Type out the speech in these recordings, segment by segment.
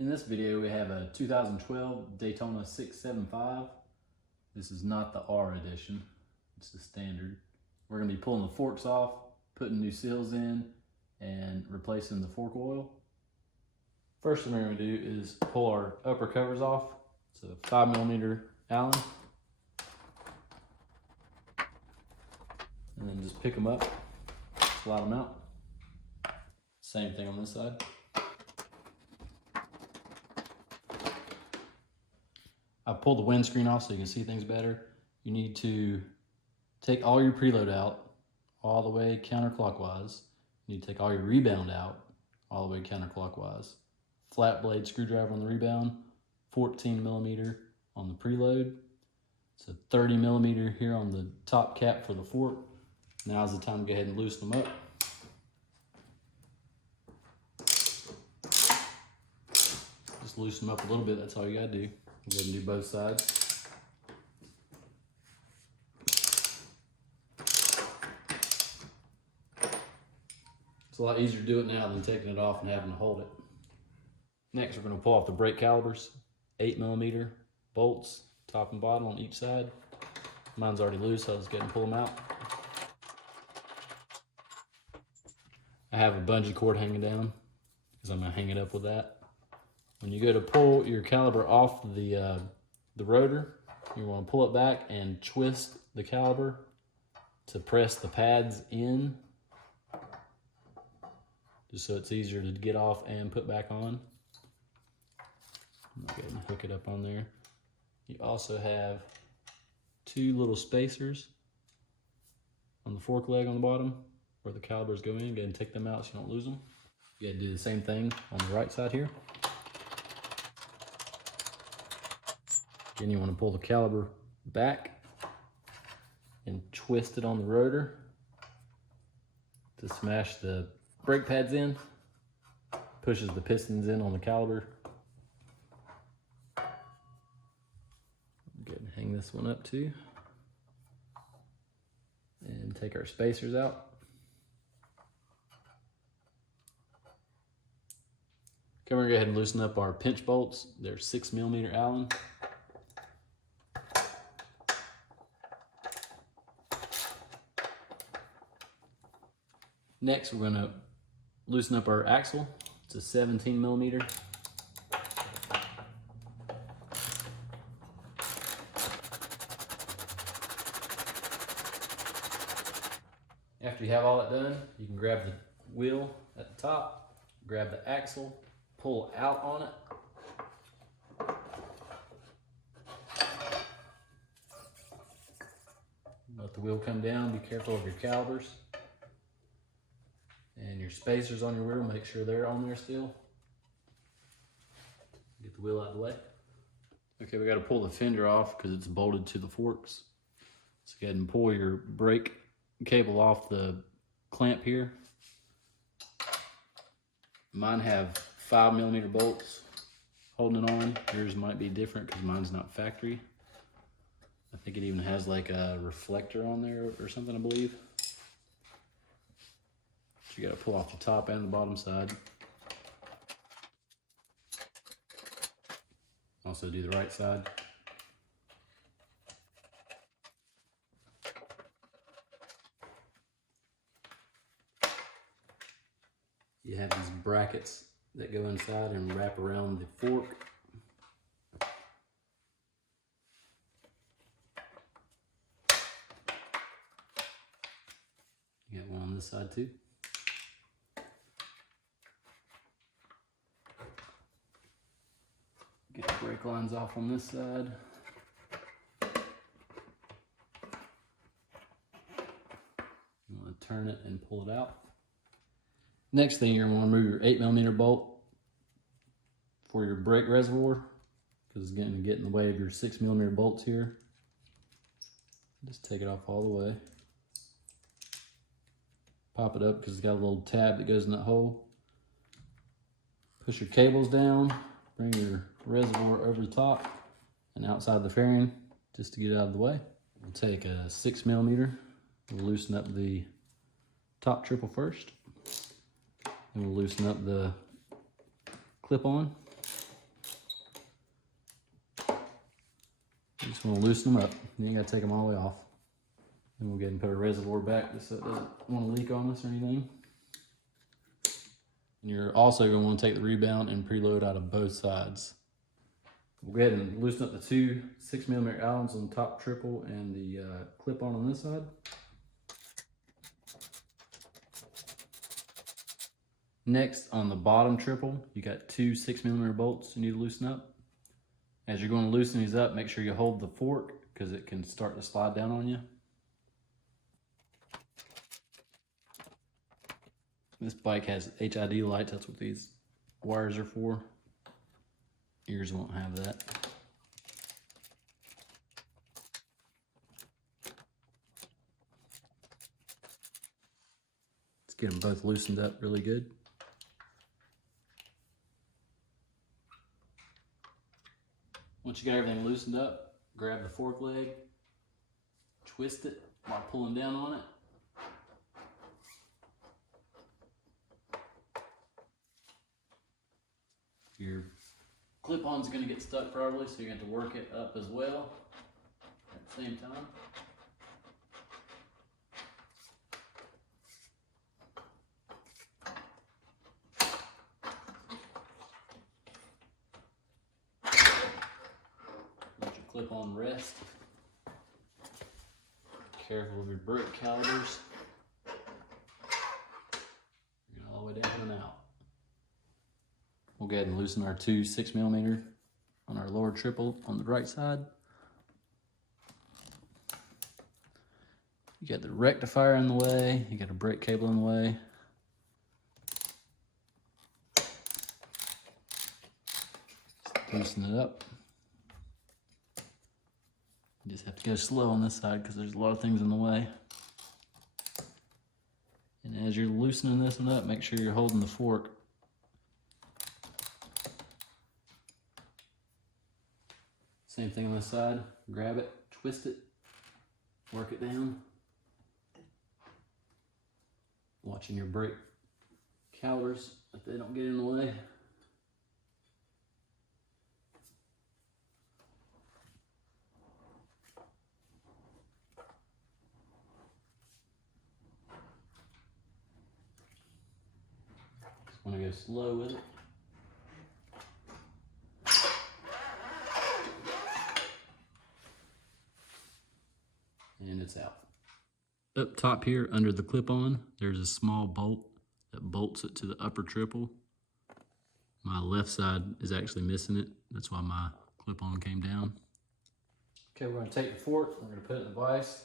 In this video, we have a 2012 Daytona 675. This is not the R edition, it's the standard. We're going to be pulling the forks off, putting new seals in, and replacing the fork oil. First thing we're going to do is pull our upper covers off. It's a 5mm Allen. And then just pick them up, slide them out. Same thing on this side. I pulled the windscreen off so you can see things better. You need to take all your preload out all the way counterclockwise. You need to take all your rebound out all the way counterclockwise. Flat blade screwdriver on the rebound, 14mm on the preload. It's a 30mm here on the top cap for the fork. Now's the time to go ahead and loosen them up. Just loosen them up a little bit, that's all you gotta do. Go ahead and do both sides. It's a lot easier to do it now than taking it off and having to hold it. Next, we're going to pull off the brake calipers. 8mm bolts, top and bottom on each side. Mine's already loose, so I'll just go ahead and pull them out. I have a bungee cord hanging down because I'm going to hang it up with that. When you go to pull your caliper off the rotor, you want to pull it back and twist the caliper to press the pads in, just so it's easier to get off and put back on. Go ahead and hook it up on there. You also have two little spacers on the fork leg on the bottom where the calipers go in. Go ahead and take them out so you don't lose them. You got to do the same thing on the right side here. Then you want to pull the caliper back and twist it on the rotor to smash the brake pads in. Pushes the pistons in on the caliper. Go ahead and hang this one up too. And take our spacers out. Okay, we're gonna go ahead and loosen up our pinch bolts. They're 6mm Allen. Next, we're going to loosen up our axle. It's a 17mm. After you have all that done, you can grab the wheel at the top, grab the axle, pull out on it. Let the wheel come down. Be careful of your calipers. And your spacers on your wheel, make sure they're on there still. Get the wheel out of the way. Okay, we got to pull the fender off because it's bolted to the forks. So go ahead and pull your brake cable off the clamp here. Mine have 5mm bolts holding it on. Yours might be different because mine's not factory. I think it even has like a reflector on there or something, I believe. You got to pull off the top and the bottom side. Also do the right side. You have these brackets that go inside and wrap around the fork. You got one on this side too. Get the brake lines off on this side. You want to turn it and pull it out. Next thing, you're going to remove your 8mm bolt for your brake reservoir because it's going to get in the way of your 6mm bolts here. Just take it off all the way. Pop it up because it's got a little tab that goes in that hole. Push your cables down. Bring your reservoir over the top and outside the fairing just to get it out of the way. We'll take a 6mm. We'll loosen up the top triple first. And we'll loosen up the clip-on. Just want to loosen them up. You ain't got to take them all the way off. Then we'll go ahead and put our reservoir back just so it doesn't want to leak on us or anything. And you're also going to want to take the rebound and preload out of both sides. We'll go ahead and loosen up the two 6mm Allens on the top triple and the clip-on this side. Next, on the bottom triple, you got two 6mm bolts you need to loosen up. As you're going to loosen these up, make sure you hold the fork because it can start to slide down on you. This bike has HID lights, that's what these wires are for. Yours won't have that. Let's get them both loosened up really good. Once you got everything loosened up, grab the fork leg, twist it while pulling down on it. Your clip-on's going to get stuck probably, so you're going to have to work it up as well at the same time. Let your clip-on rest. Careful of your brake calipers. You're going all the way down and out. We'll go ahead and loosen our two 6mm on our lower triple on the right side. You got the rectifier in the way, you got a brake cable in the way. Just loosen it up. You just have to go slow on this side because there's a lot of things in the way. And as you're loosening this one up, make sure you're holding the fork. Same thing on this side, grab it, twist it, work it down. Watching your brake calipers, if they don't get in the way. Just want to go slow with it. And it's out. Up top here under the clip-on, there's a small bolt that bolts it to the upper triple. My left side is actually missing it. That's why my clip-on came down. Okay, we're going to take the fork, we're going to put it in the vise.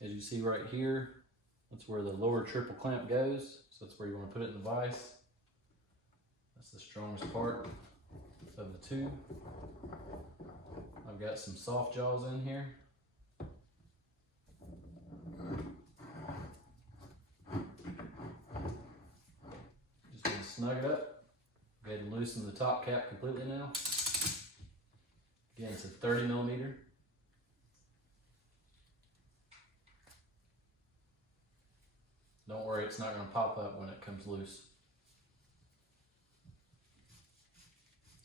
As you see right here, that's where the lower triple clamp goes. So that's where you want to put it in the vise. That's the strongest part of the two. I've got some soft jaws in here. Snug it up. Go ahead and loosen the top cap completely now. Again, it's a 30mm. Don't worry, it's not going to pop up when it comes loose.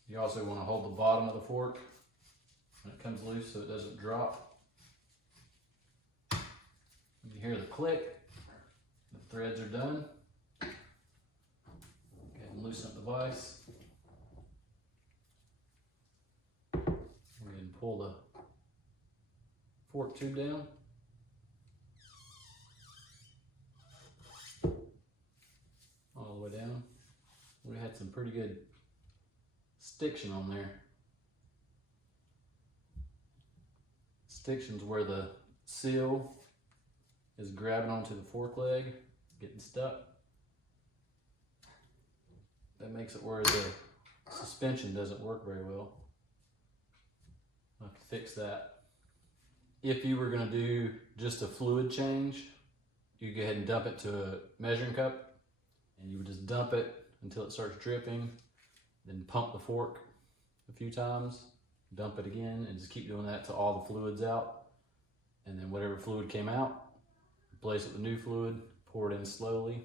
You also want to hold the bottom of the fork when it comes loose so it doesn't drop. When you hear the click, the threads are done. Loosen up the vise. We're going to pull the fork tube down. All the way down. We had some pretty good stiction on there. Stiction's where the seal is grabbing onto the fork leg, getting stuck. That makes it where the suspension doesn't work very well. I'll have to fix that. If you were going to do just a fluid change, you go ahead and dump it to a measuring cup, and you would just dump it until it starts dripping, then pump the fork a few times, dump it again, and just keep doing that till all the fluid's out. And then whatever fluid came out, replace it with new fluid, pour it in slowly,